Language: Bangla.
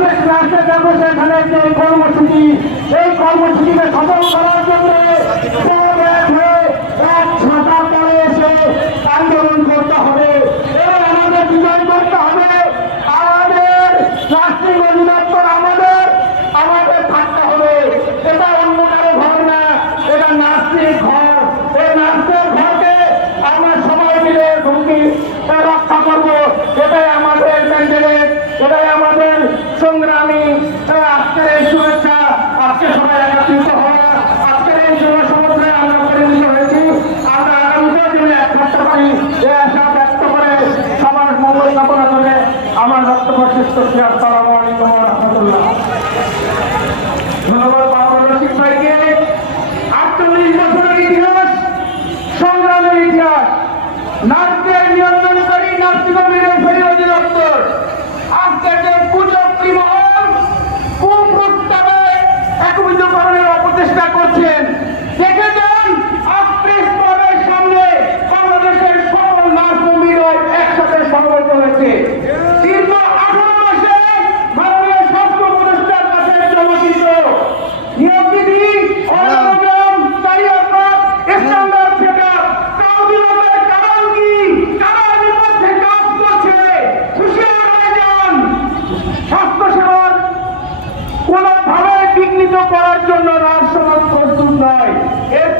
কর্মসূচি রাখতে যাব সেখানে যে কর্মসূচি এই কর্মসূচিকে সফল স্থাপনা করে আমার বক্তব্য শেষ করছি। আসসালামু আলাইকুম রহমতুল্লাহ। ইতিহাস, সংগ্রামের ইতিহাস। নার্সদের নিয়ন্ত্রণকারী নার্সিকর্মীদের কোনোভাবে বিঘ্নিত করার জন্য রাজসভা প্রস্তুত নয়। এর